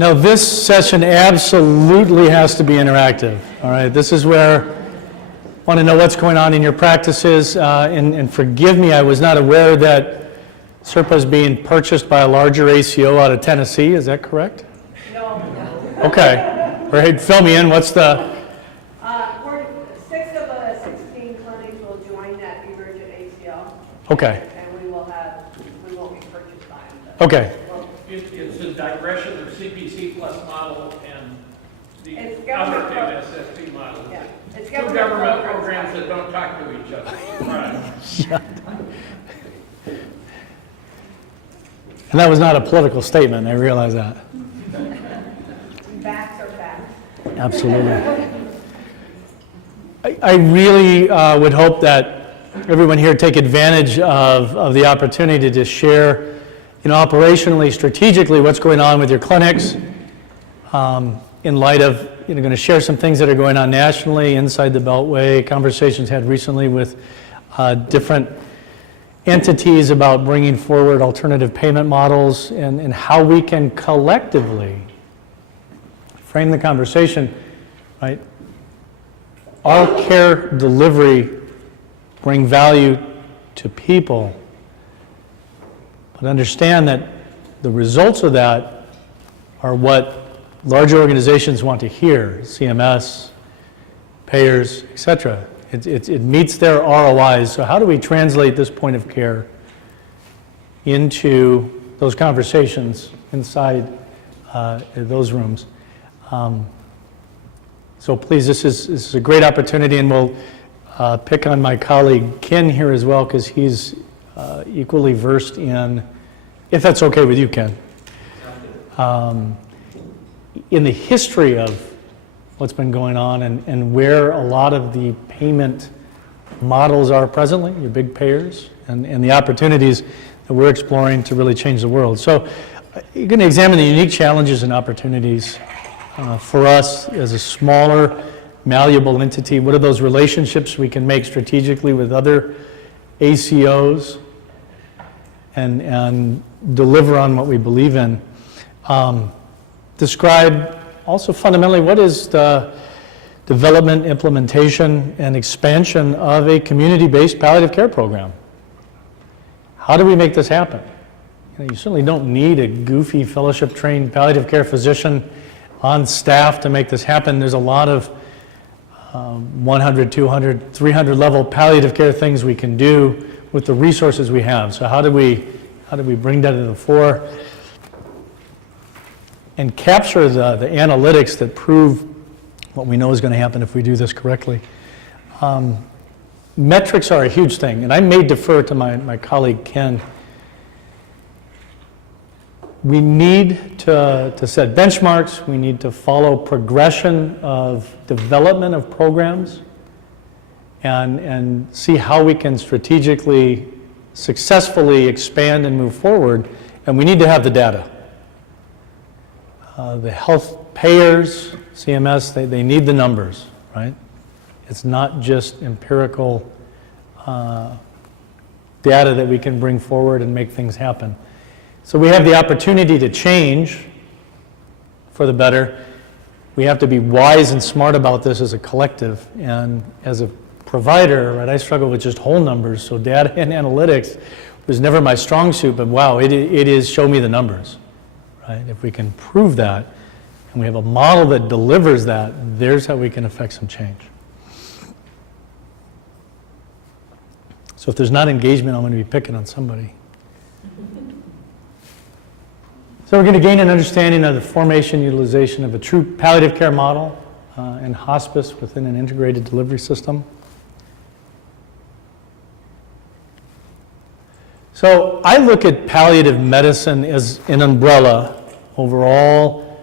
Now, this session absolutely has to be interactive, all right? This is where I want to know what's going on in your practices, and forgive me, I was not aware that SERPA is being purchased by a larger ACO out of Tennessee, is that correct? No. Okay, all right, fill me in, what's the... 6 of the 16 clinics will join that Ihrig ACO. Okay. And we won't be purchased by them. Okay. It's a digression of CPC plus model and the It's other government MSSP model. Yeah. It's Two government programs that don't talk to each other. Right. And that was not a political statement, I realize that. Facts are facts. Absolutely. I really would hope that everyone here take advantage of the opportunity to share, operationally, strategically, what's going on with your clinics, in light of, going to share some things that are going on nationally, inside the Beltway, conversations had recently with different entities about bringing forward alternative payment models and how we can collectively frame the conversation, right? Our care delivery bring value to people, but understand that the results of that are what large organizations want to hear, CMS, payers, et cetera. It meets their ROIs, so how do we translate this point of care into those conversations inside those rooms? So please, this is a great opportunity, and we'll pick on my colleague Ken here as well, because he's equally versed in, if that's okay with you, Ken, in the history of what's been going on and where a lot of the payment models are presently, your big payers, and the opportunities that we're exploring to really change the world. So you're going to examine the unique challenges and opportunities for us as a smaller, malleable entity. What are those relationships we can make strategically with other ACOs and deliver on what we believe in? Describe also fundamentally what is the development, implementation, and expansion of a community-based palliative care program. How do we make this happen? You certainly don't need a goofy fellowship-trained palliative care physician on staff to make this happen. There's a lot of 100, 200, 300 level palliative care things we can do with the resources we have. So how do we bring that to the fore and capture the analytics that prove what we know is going to happen if we do this correctly? Metrics are a huge thing, and I may defer to my colleague Ken. We need to set benchmarks. We need to follow progression of development of programs and see how we can strategically, successfully expand and move forward. And we need to have the data. The health payers, CMS, they need the numbers, right? It's not just empirical data that we can bring forward and make things happen. So we have the opportunity to change for the better. We have to be wise and smart about this as a collective. And as a provider, right, I struggle with just whole numbers. So data and analytics was never my strong suit, but wow, it is show me the numbers, right? If we can prove that, and we have a model that delivers that, there's how we can affect some change. So if there's not engagement, I'm going to be picking on somebody. So we're going to gain an understanding of the formation, utilization of a true palliative care model and hospice within an integrated delivery system. So I look at palliative medicine as an umbrella over all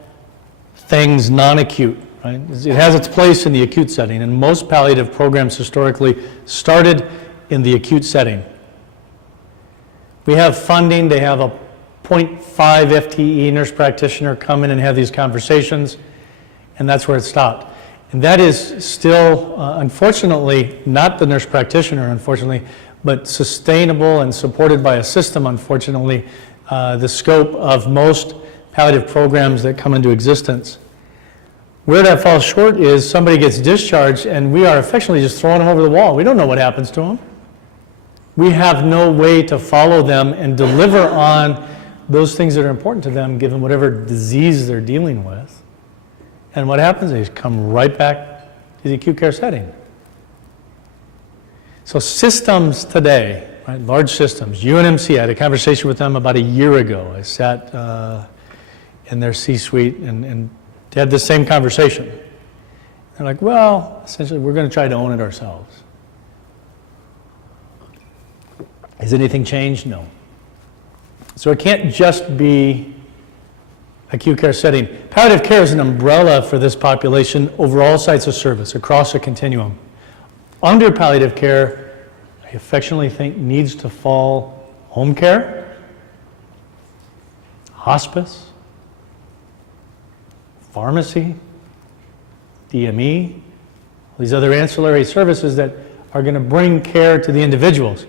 things non-acute, right? It has its place in the acute setting, and most palliative programs historically started in the acute setting. We have funding, they have a 0.5 FTE nurse practitioner come in and have these conversations, and that's where it stopped. And that is still, unfortunately, not the nurse practitioner, unfortunately, but sustainable and supported by a system, unfortunately, the scope of most palliative programs that come into existence. Where that falls short is somebody gets discharged and we are affectionately just throwing them over the wall. We don't know what happens to them. We have no way to follow them and deliver on those things that are important to them given whatever disease they're dealing with. And what happens? They come right back to the acute care setting. So systems today, right, large systems, UNMC, I had a conversation with them about a year ago. I sat in their C-suite and had the same conversation. They're like, well, essentially, we're going to try to own it ourselves. Has anything changed? No. So it can't just be acute care setting. Palliative care is an umbrella for this population over all sites of service, across a continuum. Under palliative care, I affectionately think needs to fall home care, hospice, pharmacy, DME, these other ancillary services that are going to bring care to the individuals.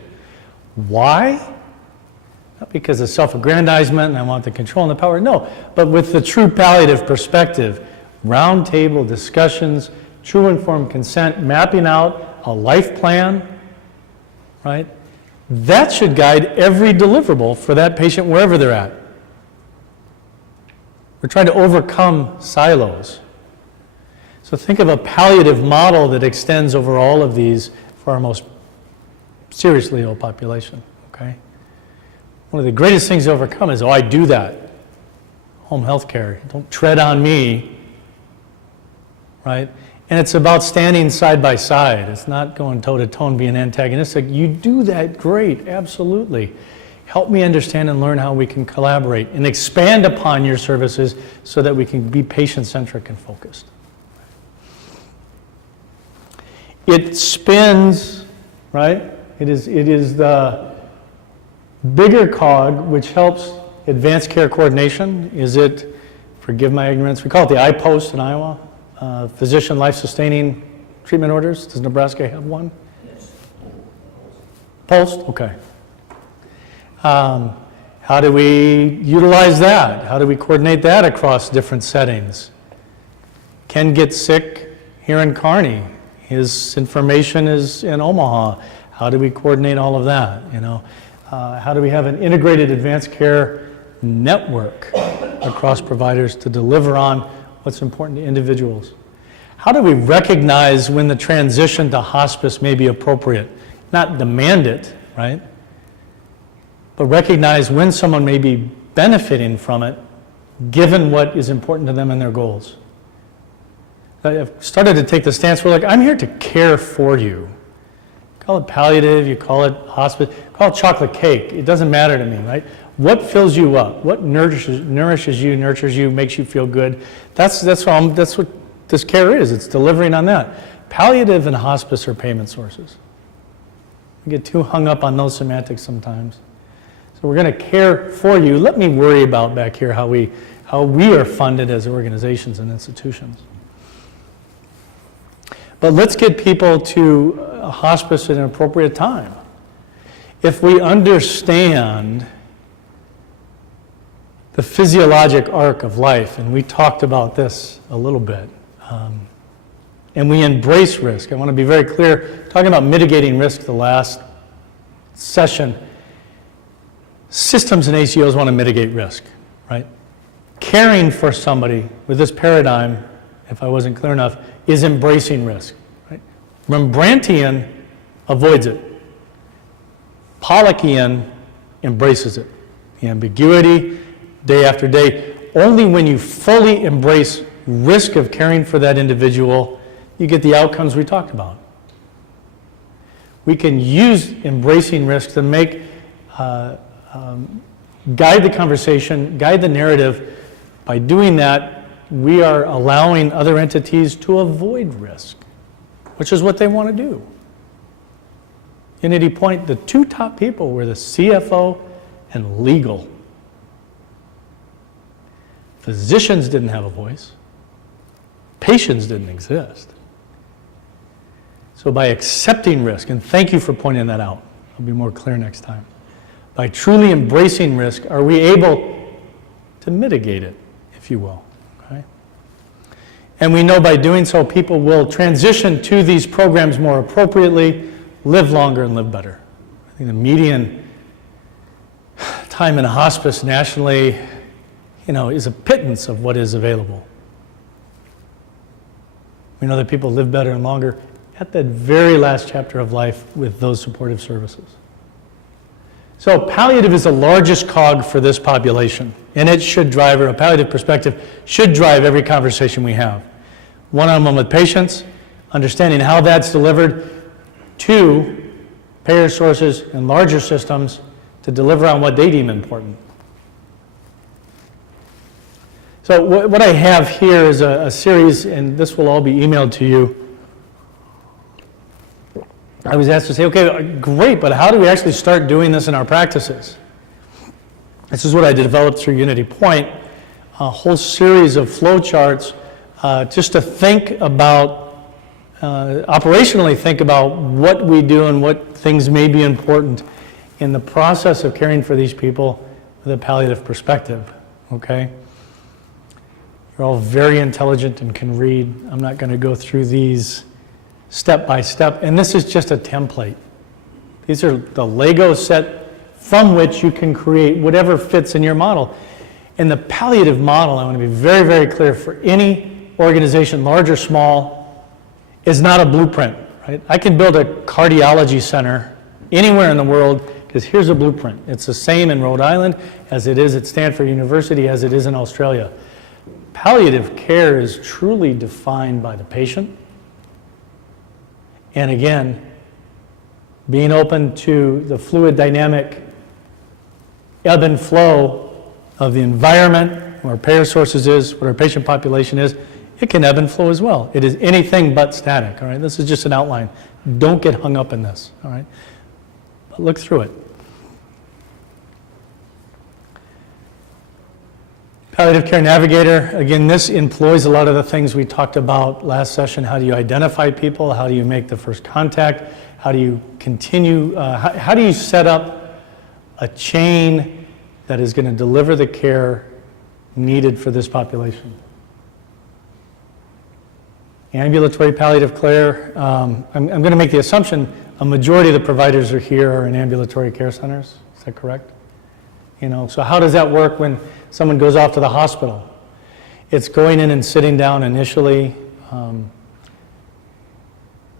Why? Not because of self-aggrandizement and I want the control and the power, no, but with the true palliative perspective, roundtable discussions, true informed consent, mapping out a life plan, right? That should guide every deliverable for that patient wherever they're at. We're trying to overcome silos. So think of a palliative model that extends over all of these for our most seriously ill population, okay? One of the greatest things to overcome is, oh, I do that. Home health care, don't tread on me, right? And it's about standing side by side. It's not going toe to toe and being antagonistic. You do that, great, absolutely. Help me understand and learn how we can collaborate and expand upon your services so that we can be patient-centric and focused. It spins, right? It is the bigger cog which helps advanced care coordination. Is it, forgive my ignorance, we call it the I-post in Iowa, physician life-sustaining treatment orders. Does Nebraska have one? Yes. Post? Okay. How do we utilize that? How do we coordinate that across different settings? Ken gets sick here in Kearney. His information is in Omaha. How do we coordinate all of that? You know, how do we have an integrated advanced care network across providers to deliver on what's important to individuals? How do we recognize when the transition to hospice may be appropriate? Not demand it, right? But recognize when someone may be benefiting from it, given what is important to them and their goals. I've started to take the stance where, like, I'm here to care for you. Call it palliative, you call it hospice, call it chocolate cake. It doesn't matter to me, right? What fills you up? What nourishes you, nurtures you, makes you feel good? That's what this care is. It's delivering on that. Palliative and hospice are payment sources. We get too hung up on those semantics sometimes. So we're going to care for you. Let me worry about back here how we are funded as organizations and institutions. But let's get people to a hospice at an appropriate time. If we understand the physiologic arc of life, and we talked about this a little bit, and we embrace risk. I want to be very clear, talking about mitigating risk the last session, systems and ACOs want to mitigate risk, right? Caring for somebody with this paradigm, if I wasn't clear enough, is embracing risk, right? Rembrandtian avoids it. Pollockian embraces it. The ambiguity, day after day. Only when you fully embrace risk of caring for that individual, you get the outcomes we talked about. We can use embracing risk to make guide the conversation, guide the narrative. By doing that, we are allowing other entities to avoid risk, which is what they want to do. Unity Point, the two top people were the CFO and legal. Physicians didn't have a voice. Patients didn't exist. So by accepting risk, and thank you for pointing that out, I'll be more clear next time. By truly embracing risk, are we able to mitigate it? if you will. Okay? And we know by doing so, people will transition to these programs more appropriately, live longer, and live better. I think the median time in a hospice nationally, is a pittance of what is available. We know that people live better and longer at that very last chapter of life with those supportive services. So palliative is the largest cog for this population, and it should drive, or a palliative perspective should drive every conversation we have. One-on-one with patients, understanding how that's delivered to payer sources and larger systems to deliver on what they deem important. So what I have here is a series, and this will all be emailed to you. I was asked to say, okay, great, but how do we actually start doing this in our practices? This is what I developed through Unity Point, a whole series of flow charts just to think about, operationally think about what we do and what things may be important in the process of caring for these people with a palliative perspective, okay? You're all very intelligent and can read. I'm not going to go through these step by step, and this is just a template. These are the Lego set from which you can create whatever fits in your model. And the palliative model, I want to be very, very clear, for any organization, large or small, is not a blueprint, right? I can build a cardiology center anywhere in the world because here's a blueprint. It's the same in Rhode Island as it is at Stanford University, as it is in Australia. Palliative care is truly defined by the patient. And again, being open to the fluid dynamic ebb and flow of the environment, where our payer sources is, what our patient population is, it can ebb and flow as well. It is anything but static, all right? This is just an outline. Don't get hung up in this, all right? But look through it. Palliative Care Navigator, again, this employs a lot of the things we talked about last session. How do you identify people? How do you make the first contact? How do you continue? How do you set up a chain that is going to deliver the care needed for this population? Ambulatory palliative care, I'm going to make the assumption a majority of the providers are here are in ambulatory care centers. Is that correct? So how does that work when someone goes off to the hospital? It's going in and sitting down initially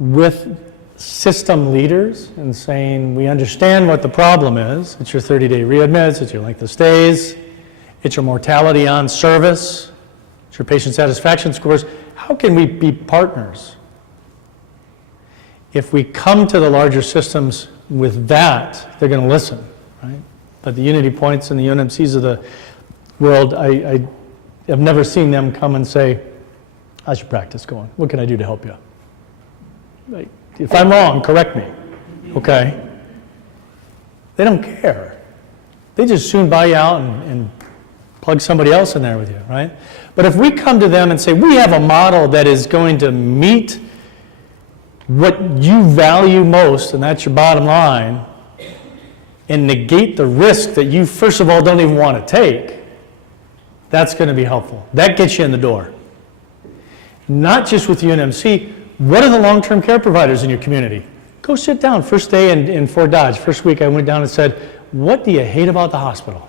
with system leaders and saying, we understand what the problem is. It's your 30-day readmits, it's your length of stays, it's your mortality on service, it's your patient satisfaction scores. How can we be partners? If we come to the larger systems with that, they're going to listen, right? But the Unity Points and the UNMCs of the world, I have never seen them come and say, how's your practice going? What can I do to help you? Like, if I'm wrong, correct me, okay? They don't care. They just soon buy you out and plug somebody else in there with you, right? But if we come to them and say, we have a model that is going to meet what you value most, and that's your bottom line, and negate the risk that you, first of all, don't even want to take, that's going to be helpful. That gets you in the door. Not just with UNMC, what are the long-term care providers in your community? Go sit down. First day in Fort Dodge, first week I went down and said, what do you hate about the hospital?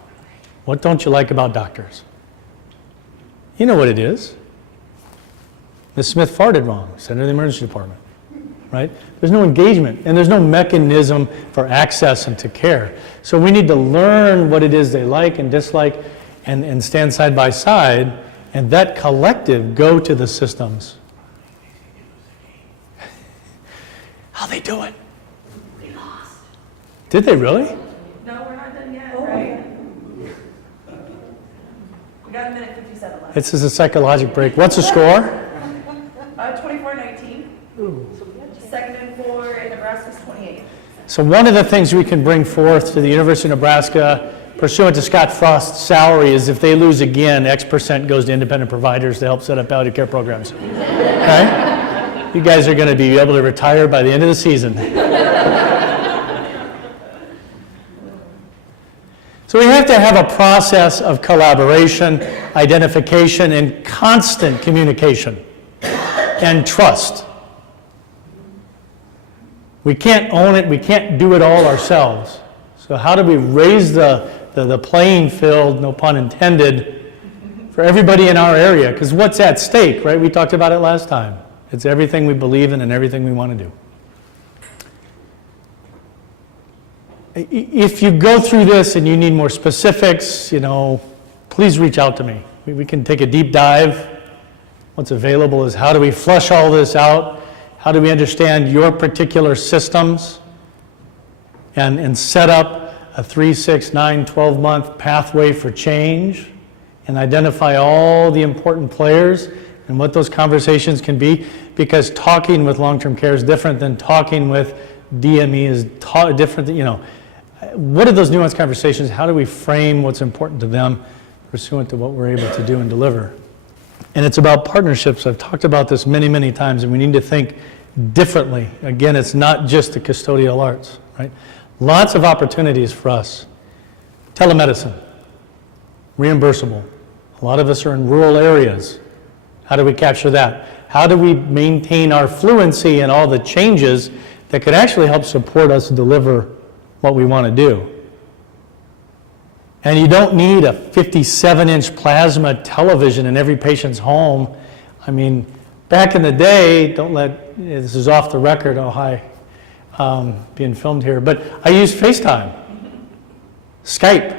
What don't you like about doctors? You know what it is. Ms. Smith farted wrong, send her to the emergency department. Right? There's no engagement, and there's no mechanism for access and to care. So we need to learn what it is they like and dislike and stand side by side, and that collective go to the systems. How'd they do it? We lost. Did they really? No, we're not done yet, right? We got a minute 57 left. This is a psychological break. What's the score? 24-19. Second and 4 in Nebraska's 28. So one of the things we can bring forth to the University of Nebraska, pursuant to Scott Frost's salary, is if they lose again, X% goes to independent providers to help set up palliative care programs. Okay? You guys are going to be able to retire by the end of the season. So we have to have a process of collaboration, identification, and constant communication and trust. We can't own it, we can't do it all ourselves. So how do we raise the playing field, no pun intended, for everybody in our area? Because what's at stake, right? We talked about it last time. It's everything we believe in and everything we want to do. If you go through this and you need more specifics, please reach out to me. We can take a deep dive. What's available is how do we flush all this out? How do we understand your particular systems and set up a 3, 6, 9, 12-month pathway for change and identify all the important players and what those conversations can be, because talking with long-term care is different than talking with DME is different than, what are those nuanced conversations? How do we frame what's important to them pursuant to what we're able to do and deliver? And it's about partnerships. I've talked about this many, many times, and we need to think differently. Again, it's not just the custodial arts, right? Lots of opportunities for us. Telemedicine, reimbursable. A lot of us are in rural areas. How do we capture that? How do we maintain our fluency in all the changes that could actually help support us deliver what we want to do? And you don't need a 57-inch plasma television in every patient's home. I mean, back in the day, this is off the record, oh hi, being filmed here, but I used FaceTime, Skype.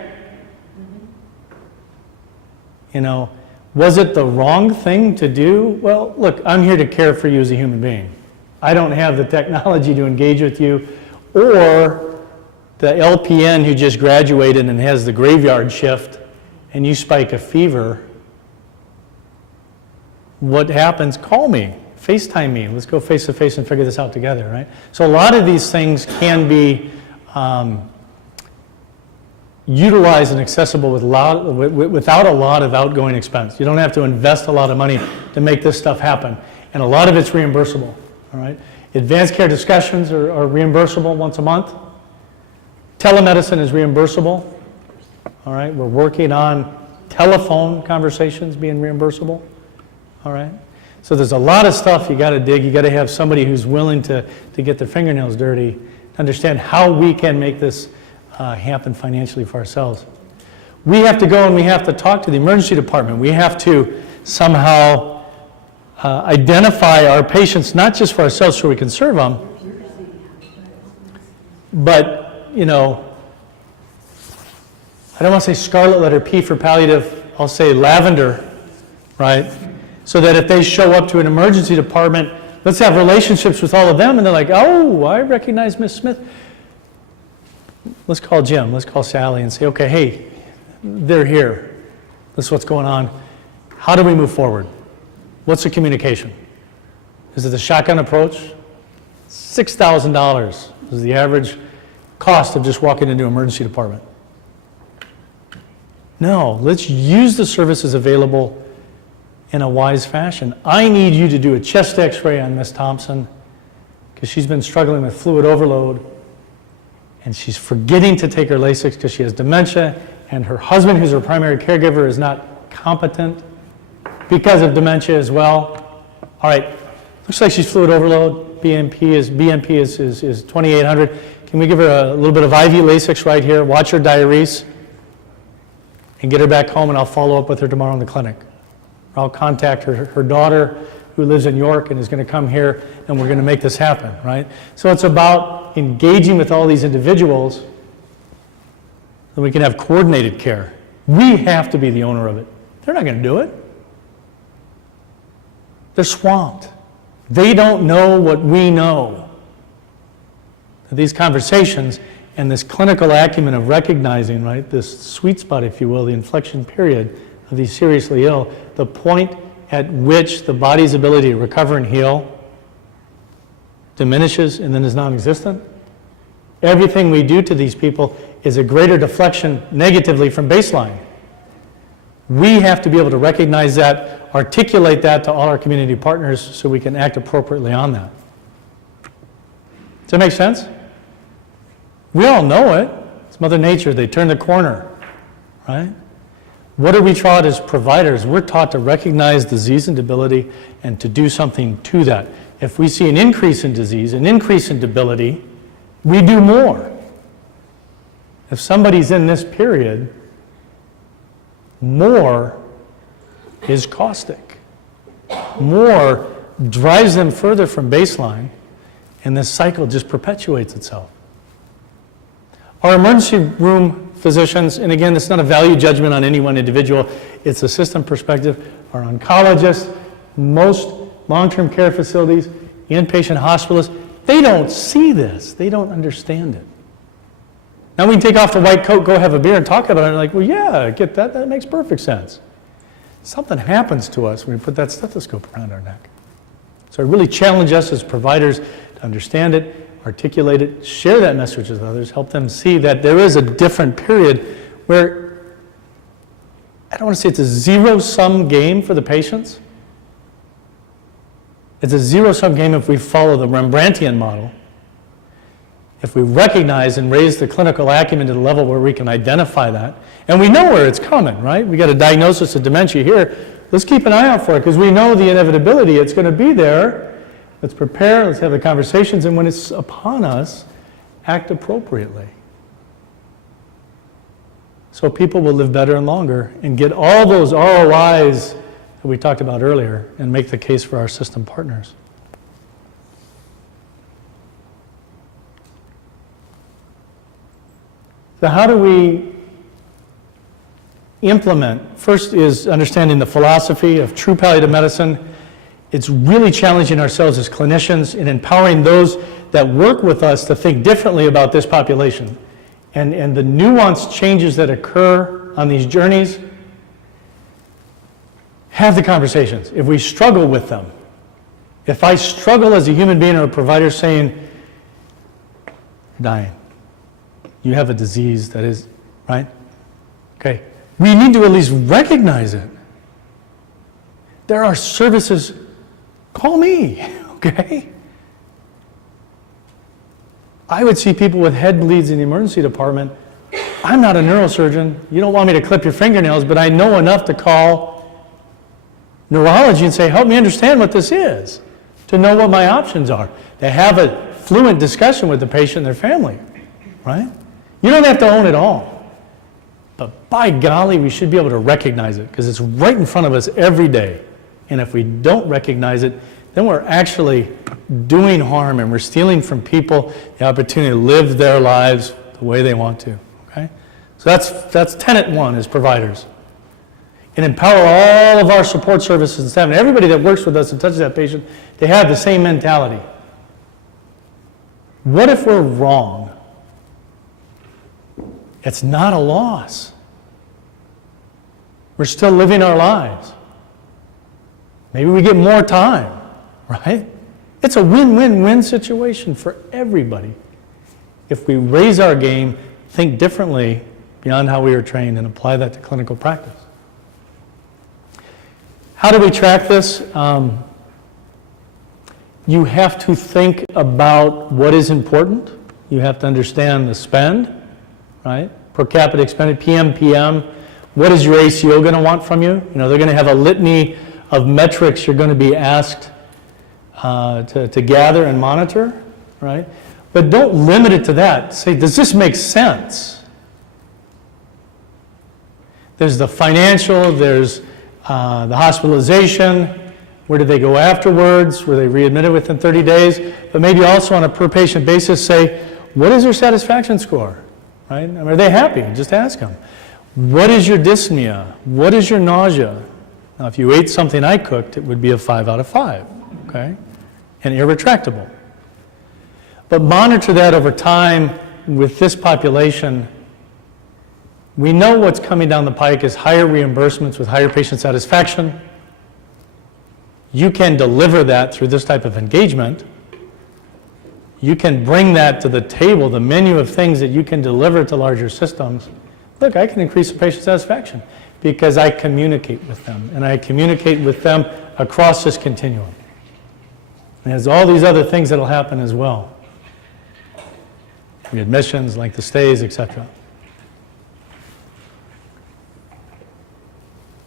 Was it the wrong thing to do? Well, look, I'm here to care for you as a human being. I don't have the technology to engage with you, or the LPN who just graduated and has the graveyard shift, and you spike a fever. What happens? Call me, FaceTime me. Let's go face to face and figure this out together, right? So a lot of these things can be utilized and accessible without a lot of outgoing expense. You don't have to invest a lot of money to make this stuff happen. And a lot of it's reimbursable, all right? Advanced care discussions are reimbursable once a month. Telemedicine is reimbursable, all right? We're working on telephone conversations being reimbursable, all right? So there's a lot of stuff you got to dig. You got to have somebody who's willing to get their fingernails dirty, to understand how we can make this happen financially for ourselves. We have to go and we have to talk to the emergency department. We have to somehow identify our patients, not just for ourselves so we can serve them, but I don't want to say scarlet letter P for palliative, I'll say lavender, right? So that if they show up to an emergency department, let's have relationships with all of them, and they're like, oh, I recognize Miss Smith. Let's call Jim, let's call Sally and say, okay, hey, they're here. This is what's going on. How do we move forward? What's the communication? Is it the shotgun approach? $6,000 is the average cost of just walking into an emergency department. No, let's use the services available in a wise fashion. I need you to do a chest x-ray on Miss Thompson because she's been struggling with fluid overload and she's forgetting to take her Lasix because she has dementia, and her husband, who's her primary caregiver, is not competent because of dementia as well. All right, looks like she's fluid overload. BNP is 2,800. Can we give her a little bit of IV Lasix right here, watch her diurese, and get her back home, and I'll follow up with her tomorrow in the clinic. I'll contact her daughter, who lives in York and is going to come here, and we're going to make this happen, right? So it's about engaging with all these individuals so we can have coordinated care. We have to be the owner of it. They're not going to do it. They're swamped. They don't know what we know. These conversations and this clinical acumen of recognizing, right, this sweet spot, if you will, the inflection period of these seriously ill, the point at which the body's ability to recover and heal diminishes and then is non-existent. Everything we do to these people is a greater deflection negatively from baseline. We have to be able to recognize that, articulate that to all our community partners so we can act appropriately on that. Does that make sense? We all know it. It's Mother Nature. They turn the corner. right? What are we taught as providers? We're taught to recognize disease and debility and to do something to that. If we see an increase in disease, an increase in debility, we do more. If somebody's in this period, more is caustic. More drives them further from baseline, and this cycle just perpetuates itself. Our emergency room physicians, and again, it's not a value judgment on any one individual, it's a system perspective. Our oncologists, most long-term care facilities, inpatient hospitalists, they don't see this. They don't understand it. Now we can take off the white coat, go have a beer and talk about it, and like, well, yeah, I get that. That makes perfect sense. Something happens to us when we put that stethoscope around our neck. So I really challenge us as providers to understand it, articulate it, share that message with others, help them see that there is a different period where, I don't want to say it's a zero-sum game for the patients. It's a zero-sum game if we follow the Rembrandtian model. If we recognize and raise the clinical acumen to the level where we can identify that, and we know where it's coming, right? We got a diagnosis of dementia here. Let's keep an eye out for it because we know the inevitability. It's going to be there. Let's prepare, let's have the conversations, and when it's upon us, act appropriately. So people will live better and longer and get all those ROIs that we talked about earlier and make the case for our system partners. So how do we implement? First is understanding the philosophy of true palliative medicine. It's really challenging ourselves as clinicians and empowering those that work with us to think differently about this population. And the nuanced changes that occur on these journeys, have the conversations. If we struggle with them, if I struggle as a human being or a provider saying, you're dying, you have a disease that is, right? Okay, we need to at least recognize it. There are services, call me, okay? I would see people with head bleeds in the emergency department. I'm not a neurosurgeon. You don't want me to clip your fingernails, but I know enough to call neurology and say, help me understand what this is, to know what my options are. To have a fluent discussion with the patient and their family, right? You don't have to own it all. But by golly, we should be able to recognize it because it's right in front of us every day. And if we don't recognize it, then we're actually doing harm and we're stealing from people the opportunity to live their lives the way they want to, okay? So that's tenet one as providers. And empower all of our support services and staff and everybody that works with us and touches that patient, they have the same mentality. What if we're wrong? It's not a loss. We're still living our lives. Maybe we get more time, right? It's a win-win-win situation for everybody. If we raise our game, think differently beyond how we were trained, and apply that to clinical practice. How do we track this? You have to think about what is important. You have to understand the spend, right? Per capita expended, PM. What is your ACO going to want from you? You know, they're going to have a litany of metrics you're going to be asked to gather and monitor, right? But don't limit it to that. Say, does this make sense? There's the financial, there's the hospitalization, where do they go afterwards, were they readmitted within 30 days, but maybe also on a per patient basis say, what is their satisfaction score, right? I mean, are they happy? Just ask them. What is your dyspnea? What is your nausea? Now, if you ate something I cooked, it would be a 5 out of 5, okay? And irretractable. But monitor that over time with this population. We know what's coming down the pike is higher reimbursements with higher patient satisfaction. You can deliver that through this type of engagement. You can bring that to the table, the menu of things that you can deliver to larger systems. Look, I can increase the patient satisfaction because I communicate with them, and I communicate with them across this continuum. And there's all these other things that'll happen as well. Readmissions, length of stays, etc.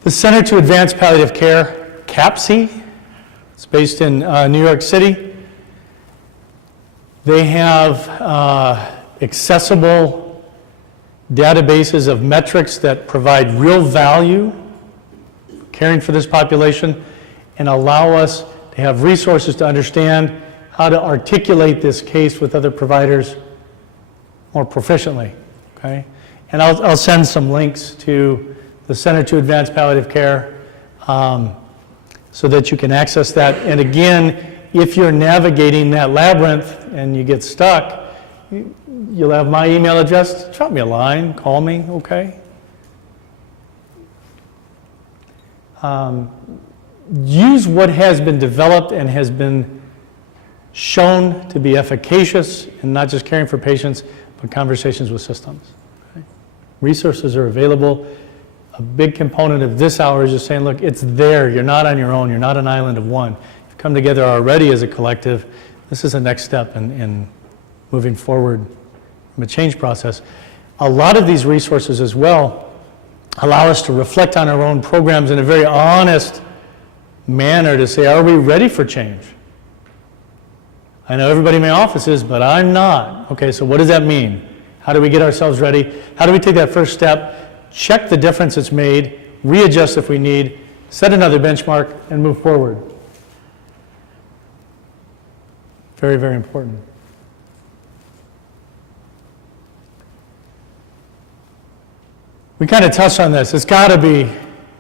The Center to Advance Palliative Care, CAPC, it's based in New York City. They have accessible databases of metrics that provide real value caring for this population and allow us to have resources to understand how to articulate this case with other providers more proficiently, okay? And I'll send some links to the Center to Advance Palliative Care so that you can access that. And again, if you're navigating that labyrinth and you get stuck, you'll have my email address. Drop me a line, call me, okay? Use what has been developed and has been shown to be efficacious in not just caring for patients, but conversations with systems. Okay? Resources are available. A big component of this hour is just saying, look, it's there. You're not on your own. You're not an island of one. You've come together already as a collective. This is the next step in moving forward from a change process. A lot of these resources as well allow us to reflect on our own programs in a very honest manner to say, are we ready for change? I know everybody in my office is, but I'm not. Okay, so what does that mean? How do we get ourselves ready? How do we take that first step, check the difference it's made, readjust if we need, set another benchmark, and move forward? Very, very important. We kind of touched on this. It's got to be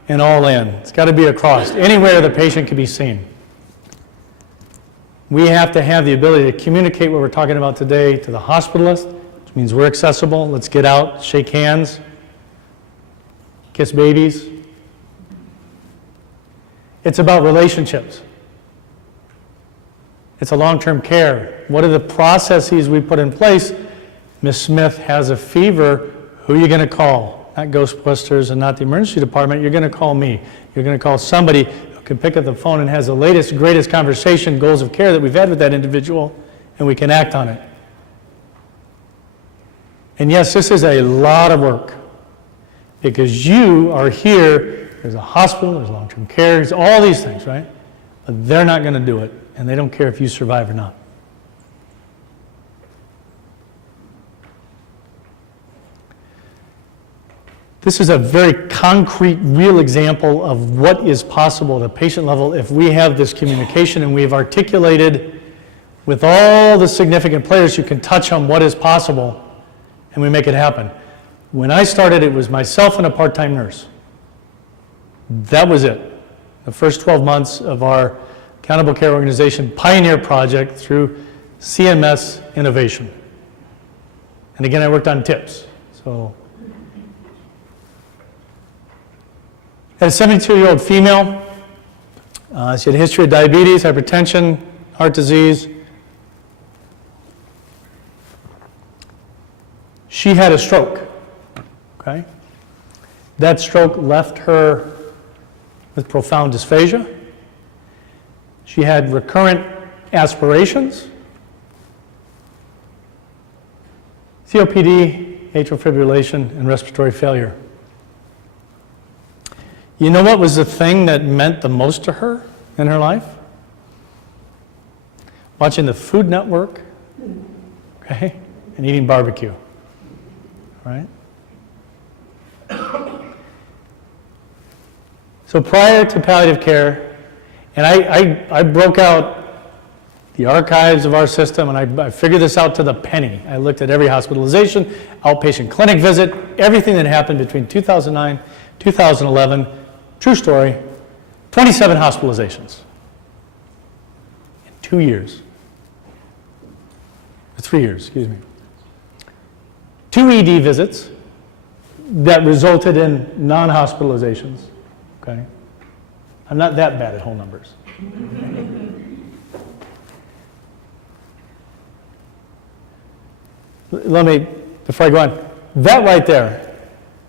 an all-in. It's got to be across. Anywhere the patient can be seen. We have to have the ability to communicate what we're talking about today to the hospitalist, which means we're accessible. Let's get out, shake hands, kiss babies. It's about relationships. It's a long-term care. What are the processes we put in place? Miss Smith has a fever. Who are you going to call? Not Ghostbusters and not the emergency department. You're going to call me. You're going to call somebody who can pick up the phone and has the latest, greatest conversation, goals of care that we've had with that individual, and we can act on it. And yes, this is a lot of work because you are here. There's a hospital, there's long-term care, there's all these things, right? But they're not going to do it, and they don't care if you survive or not. This is a very concrete, real example of what is possible at a patient level if we have this communication and we have articulated with all the significant players who can touch on what is possible, and we make it happen. When I started, it was myself and a part-time nurse. That was it. The first 12 months of our Accountable Care Organization Pioneer Project through CMS Innovation. And again, I worked on tips. So, had a 72-year-old female. She had a history of diabetes, hypertension, heart disease. She had a stroke, okay? That stroke left her with profound dysphagia. She had recurrent aspirations, COPD, atrial fibrillation, and respiratory failure. You know what was the thing that meant the most to her in her life? Watching the Food Network, okay, and eating barbecue, right? So prior to palliative care, and I broke out the archives of our system, and I figured this out to the penny. I looked at every hospitalization, outpatient clinic visit, everything that happened between 2009, 2011, true story, 27 hospitalizations in 2 years. 3 years, excuse me. 2 ED visits that resulted in non-hospitalizations, okay? I'm not that bad at whole numbers. Let me, before I go on, that right there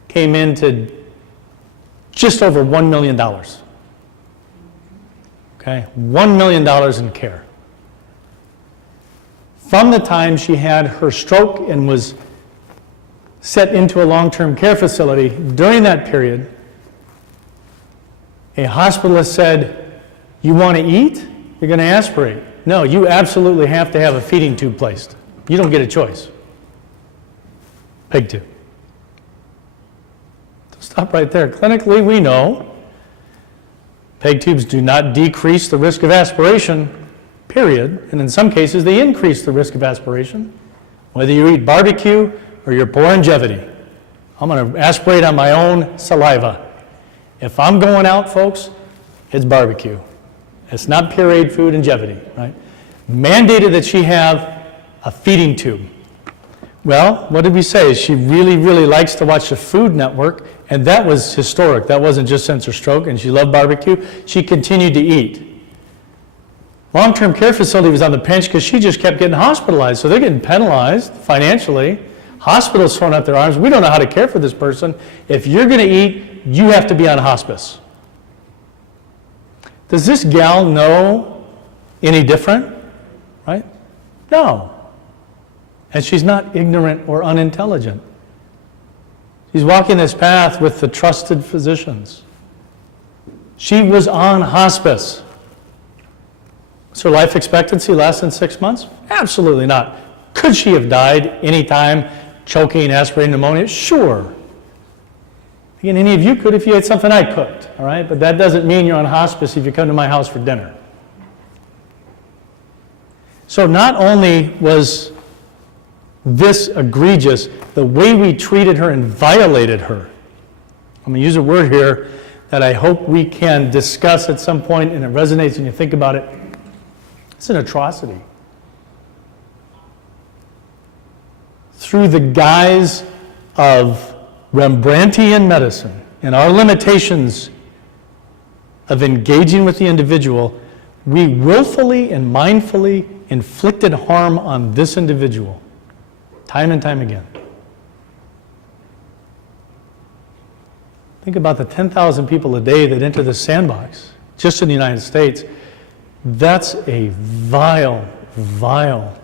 came into just over $1 million. Okay, $1 million in care. From the time she had her stroke and was set into a long-term care facility, during that period, A hospitalist said, you want to eat? You're going to aspirate. No, you absolutely have to have a feeding tube placed. You don't get a choice. Peg tube. Stop right there. Clinically, we know peg tubes do not decrease the risk of aspiration, period. And in some cases, they increase the risk of aspiration. Whether you eat barbecue or you're poor longevity, I'm going to aspirate on my own saliva. If I'm going out, folks, it's barbecue. It's not pureed food longevity, right? Mandated that she have a feeding tube. Well, what did we say? She really, really likes to watch the Food Network, and that was historic. That wasn't just since her stroke, and she loved barbecue. She continued to eat. Long-term care facility was on the pinch because she just kept getting hospitalized, so they're getting penalized financially. Hospitals throwing up their arms. We don't know how to care for this person. If you're going to eat, you have to be on hospice. Does this gal know any different? Right? No. And she's not ignorant or unintelligent. She's walking this path with the trusted physicians. She was on hospice. Was her life expectancy less than 6 months? Absolutely not. Could she have died any time, choking, aspirating pneumonia? Sure. Again, any of you could if you ate something I cooked, all right? But that doesn't mean you're on hospice if you come to my house for dinner. So not only was this egregious, the way we treated her and violated her. I'm going to use a word here that I hope we can discuss at some point, and it resonates when you think about it. It's an atrocity. Through the guise of Rembrandtian medicine and our limitations of engaging with the individual, we willfully and mindfully inflicted harm on this individual. Time and time again. Think about the 10,000 people a day that enter the sandbox, just in the United States. That's a vile, vile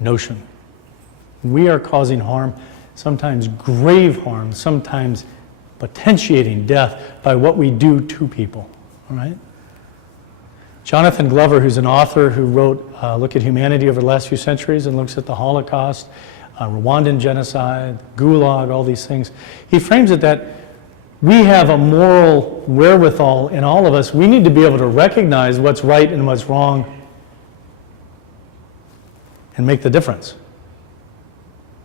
notion. We are causing harm, sometimes grave harm, sometimes potentiating death by what we do to people, all right? Jonathan Glover, who's an author who wrote Look at Humanity Over the Last Few Centuries and looks at the Holocaust, Rwandan genocide, Gulag, all these things, he frames it that we have a moral wherewithal in all of us. We need to be able to recognize what's right and what's wrong and make the difference.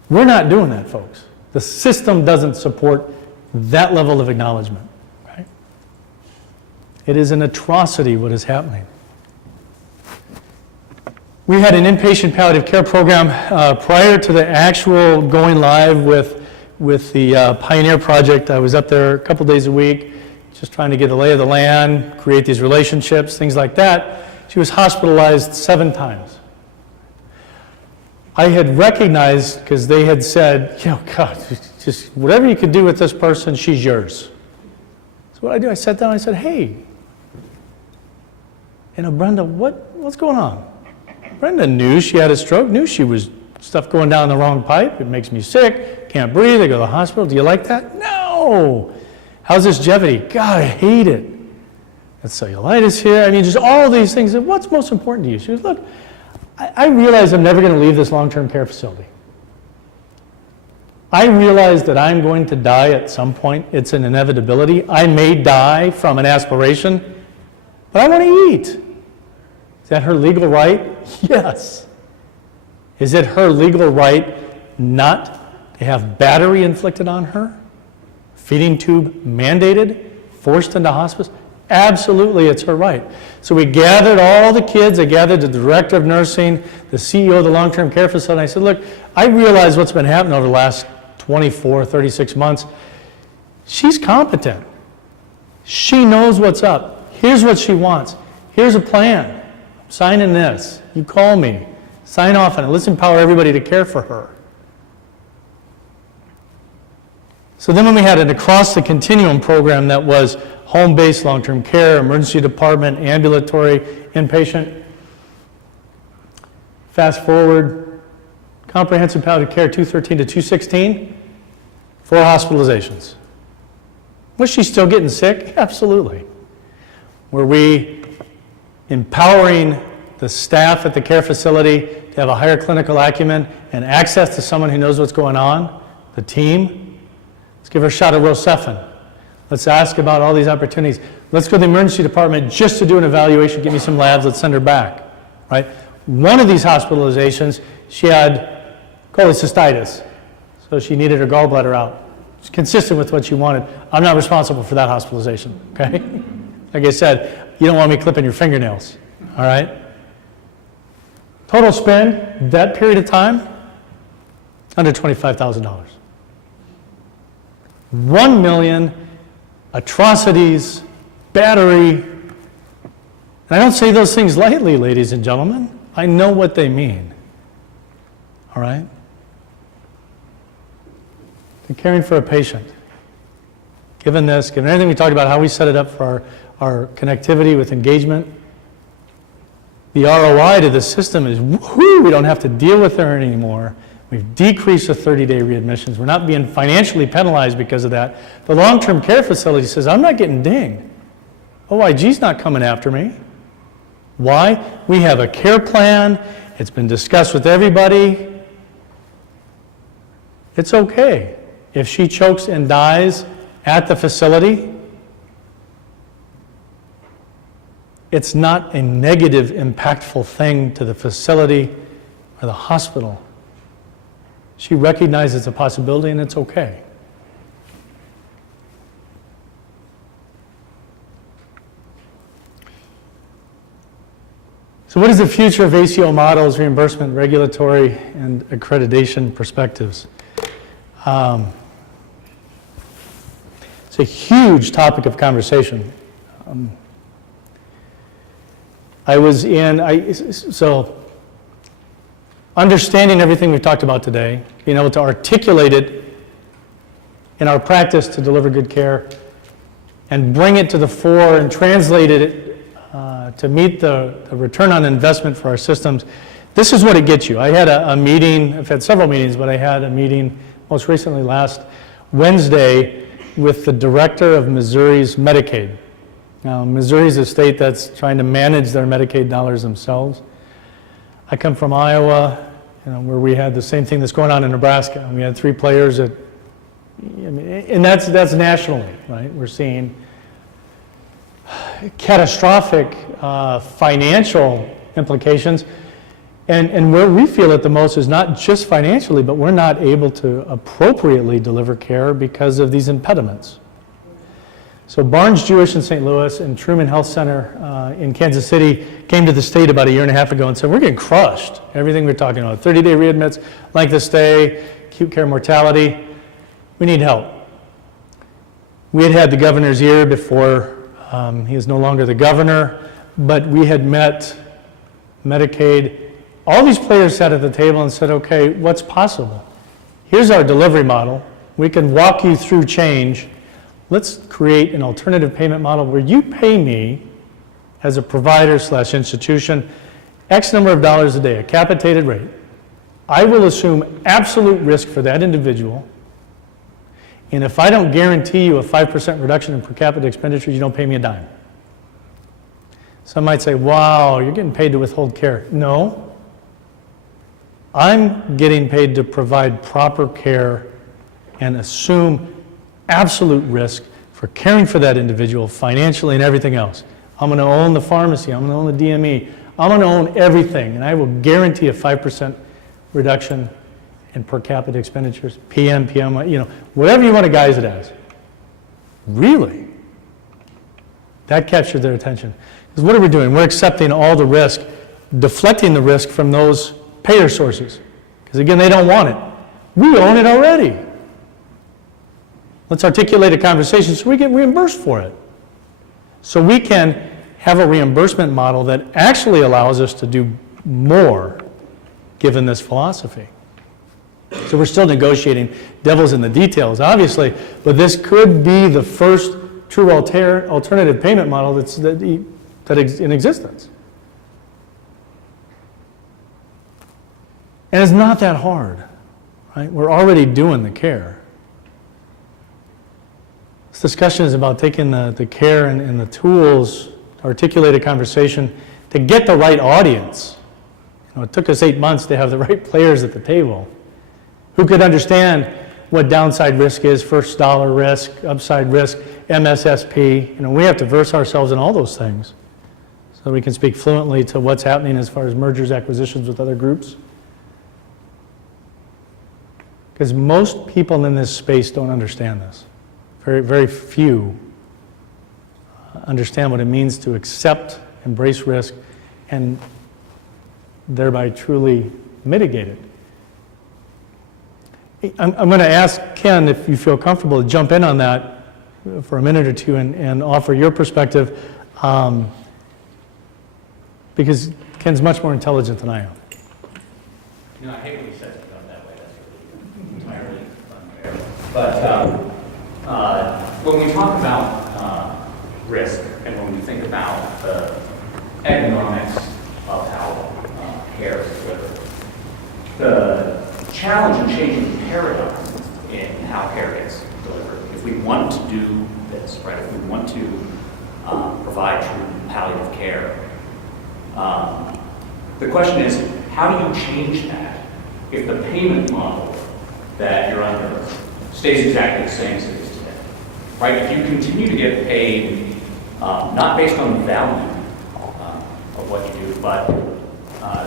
We're not doing that, folks. The system doesn't support that level of acknowledgement. Right? It is an atrocity what is happening. We had an inpatient palliative care program prior to the actual going live with the Pioneer Project. I was up there a couple days a week, just trying to get the lay of the land, create these relationships, things like that. She was hospitalized 7 times. I had recognized, because they had said, you know, God, just whatever you could do with this person, she's yours. So what I do, I sat down and I said, hey, you know, Brenda, what's going on? Brenda knew she had a stroke, knew she was stuff going down the wrong pipe. It makes me sick, can't breathe, I go to the hospital. Do you like that? No. How's this longevity? God, I hate it. Got cellulitis here. I mean, just all these things. What's most important to you? She goes, look, I realize I'm never going to leave this long-term care facility. I realize that I'm going to die at some point. It's an inevitability. I may die from an aspiration, but I want to eat. Is that her legal right? Yes. Is it her legal right not to have battery inflicted on her? Feeding tube mandated? Forced into hospice? Absolutely, it's her right. So we gathered all the kids. I gathered the director of nursing, the CEO of the long-term care facility. I said, look, I realize what's been happening over the last 24, 36 months. She's competent. She knows what's up. Here's what she wants. Here's a plan. Sign in this. You call me. Sign off on it. Let's empower everybody to care for her. So then when we had an across the continuum program that was home-based long-term care, emergency department, ambulatory, inpatient, fast forward, comprehensive palliative care 213 to 216, 4 hospitalizations. Was she still getting sick? Absolutely. Were we empowering the staff at the care facility to have a higher clinical acumen and access to someone who knows what's going on? The team? Let's give her a shot of Rocephin. Let's ask about all these opportunities. Let's go to the emergency department just to do an evaluation, give me some labs, let's send her back, right? One of these hospitalizations, she had cholecystitis, so she needed her gallbladder out. It's consistent with what she wanted. I'm not responsible for that hospitalization, okay? Like I said, you don't want me clipping your fingernails, all right? Total spend, that period of time, under $25,000. 1 million atrocities, battery. And I don't say those things lightly, ladies and gentlemen. I know what they mean. All right? They're caring for a patient. Given this, given everything we talked about, how we set it up for our connectivity with engagement, the ROI to the system is, whoo, we don't have to deal with her anymore. We've decreased the 30-day readmissions. We're not being financially penalized because of that. The long-term care facility says, I'm not getting dinged. OIG's not coming after me. Why? We have a care plan. It's been discussed with everybody. It's okay. If she chokes and dies at the facility, it's not a negative, impactful thing to the facility or the hospital. She recognizes a possibility and it's okay. So what is the future of ACO models, reimbursement, regulatory, and accreditation perspectives? It's a huge topic of conversation. So understanding everything we've talked about today, being able to articulate it in our practice to deliver good care, and bring it to the fore and translate it to meet the return on investment for our systems. This is what it gets you. I had a meeting, I've had several meetings, but I had a meeting most recently last Wednesday with the director of Missouri's Medicaid. Now, Missouri's a state that's trying to manage their Medicaid dollars themselves. I come from Iowa, where we had the same thing that's going on in Nebraska. We had 3 players that, and that's nationally, right? We're seeing catastrophic financial implications. And where we feel it the most is not just financially, but we're not able to appropriately deliver care because of these impediments. So Barnes Jewish in St. Louis and Truman Health Center in Kansas City came to the state about a year and a half ago and said, we're getting crushed. Everything we're talking about, 30-day readmits, length of stay, acute care mortality, we need help. We had had the governor's ear before he is no longer the governor, but we had met Medicaid. All these players sat at the table and said, okay, what's possible? Here's our delivery model. We can walk you through change. Let's create an alternative payment model where you pay me as a provider / institution X number of dollars a day, a capitated rate. I will assume absolute risk for that individual. And if I don't guarantee you a 5% reduction in per capita expenditures, you don't pay me a dime. Some might say, wow, you're getting paid to withhold care. No. I'm getting paid to provide proper care and assume absolute risk for caring for that individual financially and everything else. I'm going to own the pharmacy. I'm going to own the DME. I'm going to own everything, and I will guarantee a 5% reduction in per capita expenditures, PM, whatever you want to guise it as. Really? That captured their attention. Because what are we doing? We're accepting all the risk, deflecting the risk from those payer sources. Because again, they don't want it. We own it already. Let's articulate a conversation so we get reimbursed for it. So we can have a reimbursement model that actually allows us to do more given this philosophy. So we're still negotiating, devil's in the details, obviously, but this could be the first true alternative payment model that's in existence. And it's not that hard, right? We're already doing the care. It's discussion is about taking the care and the tools to articulate a conversation to get the right audience. You know, it took us 8 months to have the right players at the table who could understand what downside risk is, first dollar risk, upside risk, MSSP. You know, we have to verse ourselves in all those things so we can speak fluently to what's happening as far as mergers, acquisitions with other groups. Because most people in this space don't understand this. Very, very few understand what it means to accept, embrace risk, and thereby truly mitigate it. I'm going to ask Ken, if you feel comfortable, to jump in on that for a minute or two and offer your perspective, because Ken's much more intelligent than I am. You know, I hate when you said it that way. That's really entirely unfair. But when we talk about risk and when we think about the economics of how care is delivered, the challenge in changing the paradigm in how care gets delivered, if we want to do this, right, if we want to provide true palliative care, the question is, how do you change that if the payment model that you're under stays exactly the same as it is today? Right? If you continue to get paid not based on the value of what you do, but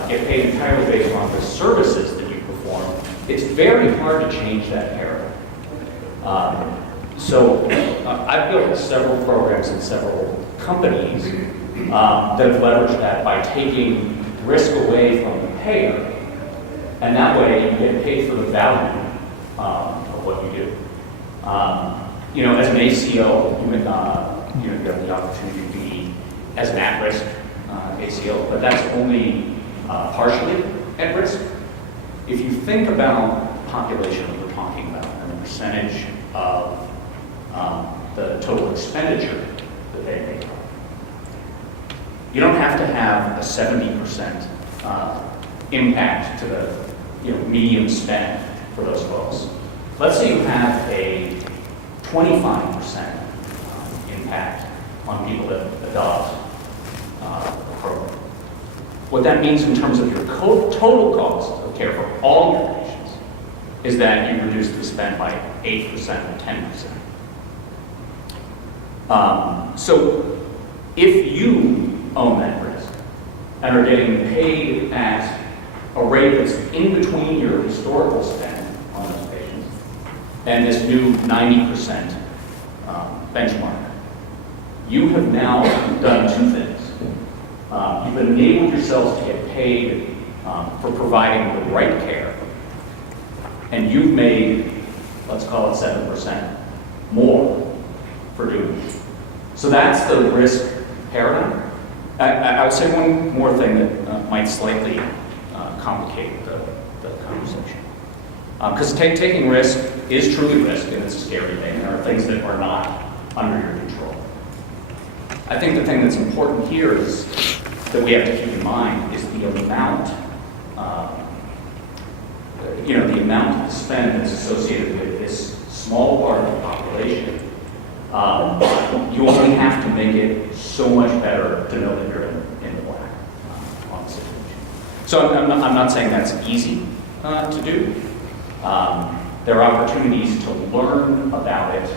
get paid entirely based on the services that you perform, it's very hard to change that paradigm. I've built several programs in several companies that have leveraged that by taking risk away from the payer, and that way you get paid for the value of what you do. You know, as an ACO, you have the opportunity to be as an at-risk ACO, but that's only partially at risk. If you think about the population that we're talking about and the percentage of the total expenditure that they make, you don't have to have a 70% impact to the median spend for those folks. Let's say you have a 25% impact on people that adopt the program. What that means in terms of your total cost of care for all your patients is that you reduce the spend by 8% or 10%. So if you own that risk and are getting paid at a rate that's in between your historical spend on those patients and this new 90% benchmark, you have now done two things. You've enabled yourselves to get paid for providing the right care, and you've made, let's call it 7% more for doing it. So that's the risk paradigm. I would say one more thing that might slightly complicate the conversation. Because taking risk is truly risk, and it's a scary thing. There are things that are not under your control. I think the thing that's important here is that we have to keep in mind is the amount, the amount of spend that's associated with this small part of the population. You only have to make it so much better to know that you're in the black on the situation. So I'm not saying that's easy to do. There are opportunities to learn about it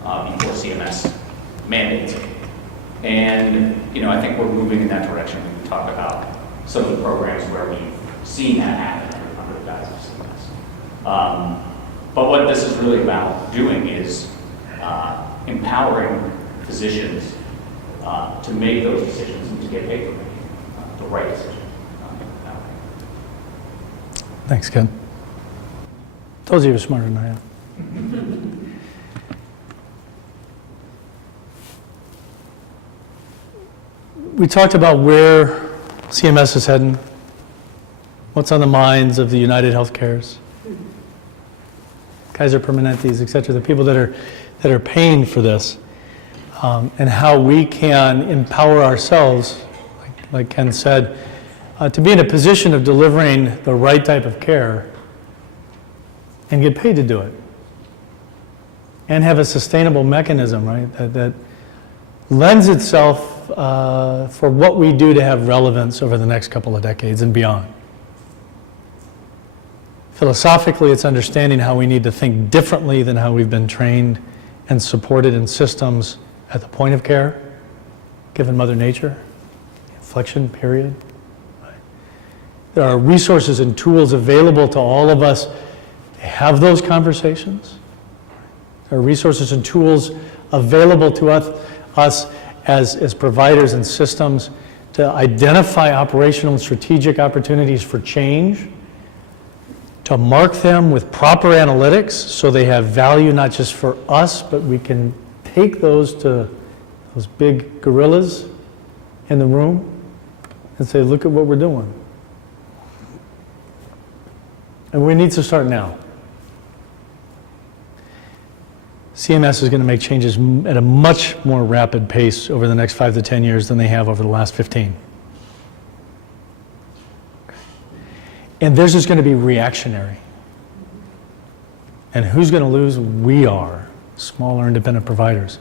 before CMS mandates it. And I think we're moving in that direction. We talk about some of the programs where we've seen that happen under the guise of CMS. But what this is really about doing is empowering physicians to make those decisions and to get paid for making the right decision. Thanks, Ken. Told you he was smarter than I am. We talked about where CMS is heading, what's on the minds of the United Healthcares, Kaiser Permanentes, et cetera, the people that are paying for this, and how we can empower ourselves, like Ken said, to be in a position of delivering the right type of care and get paid to do it. and have a sustainable mechanism, right, that lends itself for what we do to have relevance over the next couple of decades and beyond. Philosophically, it's understanding how we need to think differently than how we've been trained and supported in systems at the point of care, given Mother Nature, inflection period. Right? There are resources and tools available to all of us to have those conversations. There are resources and tools available to us as providers and systems to identify operational and strategic opportunities for change, to mark them with proper analytics so they have value not just for us, but we can take those to those big gorillas in the room and say, look at what we're doing. And we need to start now. CMS is going to make changes at a much more rapid pace over the next 5 to 10 years than they have over the last 15. And theirs is going to be reactionary. And who's going to lose? We are, smaller independent providers.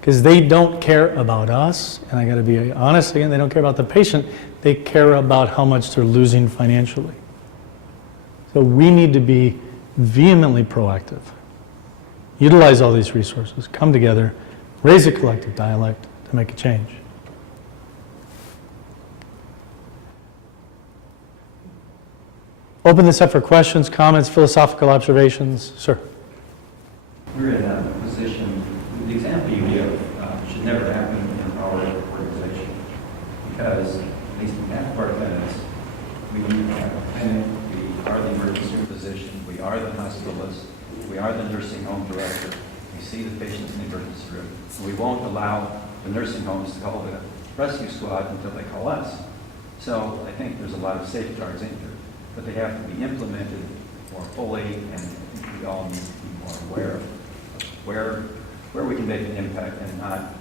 Because they don't care about us, and I got to be honest again, they don't care about the patient, they care about how much they're losing financially. So we need to be vehemently proactive. Utilize all these resources, come together, raise a collective dialect to make a change. Open this up for questions, comments, philosophical observations. Sir. We're in a position, the example you give should never happen in our organization because, at least in half of our clinics, we have a clinic, we are the emergency room physician, we are the hospitalist, we are the nursing home director, we see the patients in the emergency room. And we won't allow the nursing homes to call the rescue squad until they call us. So I think there's a lot of safeguards in here, but they have to be implemented more fully, and I think we all need to be more aware of where we can make an impact and not,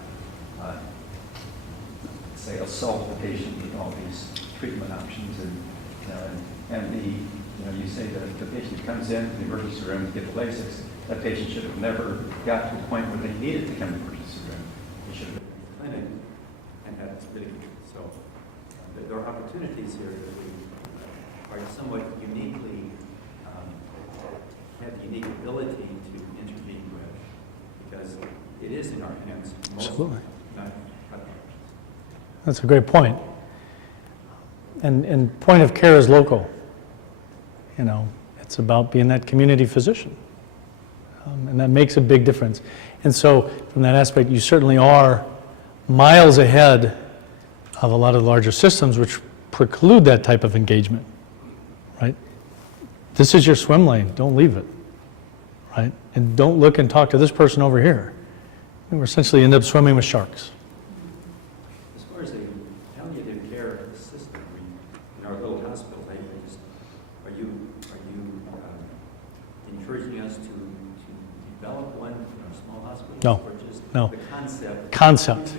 say, assault the patient with all these treatment options. And you say that if the patient comes in the emergency room to get the Lasix, that patient should have never got to the point where they needed to come to the emergency room. They should have been in the clinic and had this really. So there are opportunities here that we are somewhat uniquely, have the unique ability to intervene with, because it is in our hands. Absolutely. Not That's a great point. And point of care is local. You know, it's about being that community physician. And that makes a big difference. And so from that aspect, you certainly are miles ahead of a lot of larger systems which preclude that type of engagement, right? This is your swim lane, don't leave it, right? And don't look and talk to this person over here. And we essentially end up swimming with sharks. As far as the palliative care system, in our little hospital, are you encouraging us to develop one in our small hospitals? No, or just no. The concept?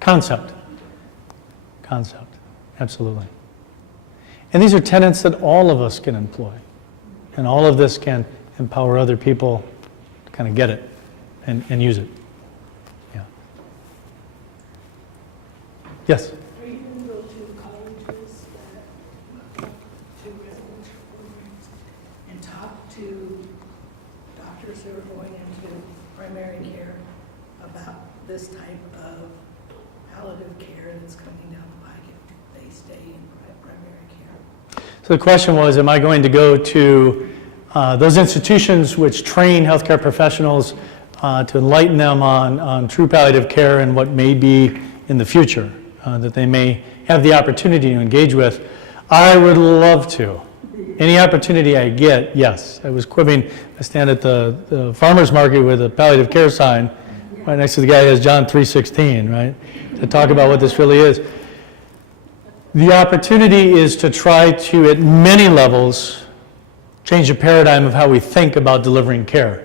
Concept, absolutely. And these are tenets that all of us can employ. And all of this can empower other people to kind of get it and use it. Yeah. Yes? Are you going to go to colleges that to residential programs and talk to doctors who are going into primary care about this type of palliative care that's coming down the pike if they stay in primary care? So the question was, am I going to go to those institutions which train healthcare professionals to enlighten them on true palliative care and what may be in the future that they may have the opportunity to engage with? I would love to. Any opportunity I get, yes. I was quibbing, I stand at the farmer's market with a palliative care sign right next to the guy who has John 3:16, right? To talk about what this really is. The opportunity is to try to, at many levels, change the paradigm of how we think about delivering care.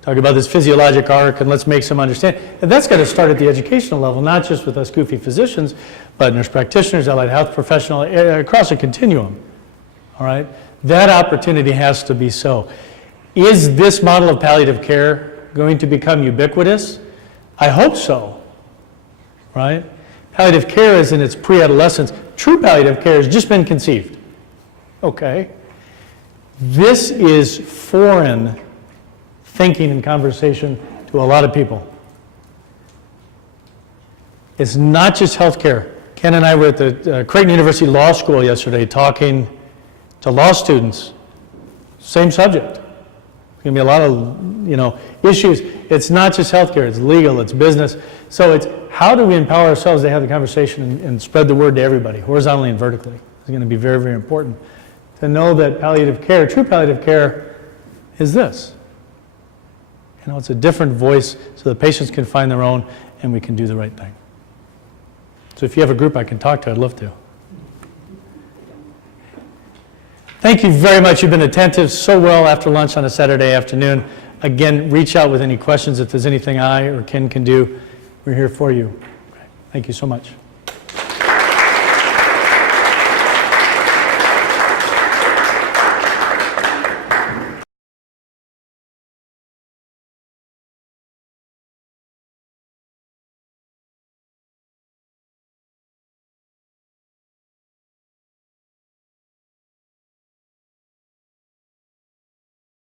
Talk about this physiologic arc, and let's make some understanding. And that's got to start at the educational level, not just with us goofy physicians, but nurse practitioners, allied health professionals, across a continuum. All right? That opportunity has to be so. Is this model of palliative care going to become ubiquitous? I hope so, right? Palliative care is in its pre-adolescence. True palliative care has just been conceived. Okay. This is foreign thinking and conversation to a lot of people. It's not just healthcare. Ken and I were at the Creighton University Law School yesterday talking to law students. Same subject. There's going to be a lot of, issues. It's not just healthcare. It's legal. It's business. So it's how do we empower ourselves to have the conversation and spread the word to everybody, horizontally and vertically. It's going to be very, very important to know that palliative care, true palliative care, is this. It's a different voice so the patients can find their own and we can do the right thing. So if you have a group I can talk to, I'd love to. Thank you very much. You've been attentive so well after lunch on a Saturday afternoon. Again, reach out with any questions if there's anything I or Ken can do. We're here for you. Thank you so much.